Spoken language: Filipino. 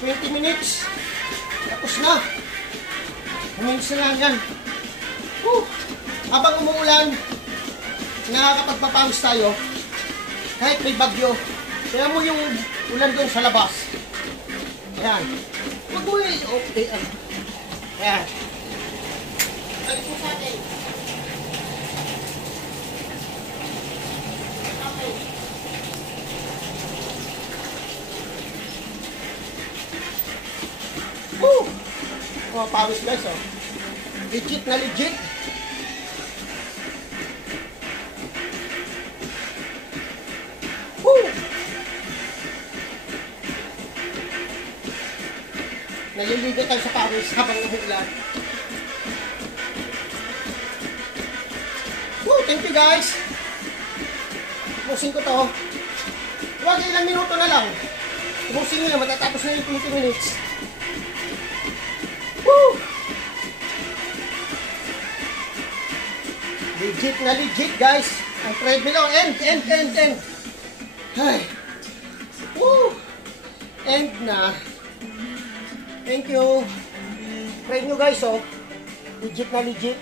20 minutes. Tapos na. 2 minutes na lang yan. Habang umuulan, nakakapagpapawis tayo. Kahit may bagyo. Kaya mo yung ulan doon sa labas. Ayan. Huwag mo eh. Okay. Ayan. Balik mo sa atin. Okay. Pawis guys, oh. Legit na legit. Naliligo tayo sa pawis habang nahulan. Thank you guys. Pusin ko to. Huwag ilang minuto na lang. Pusin nyo na, matatapos na yung 20 minutes. Legit na legit guys. Ang treadmill, end. Ay. End na. Thank you. Try nyo guys, oh. Legit na legit.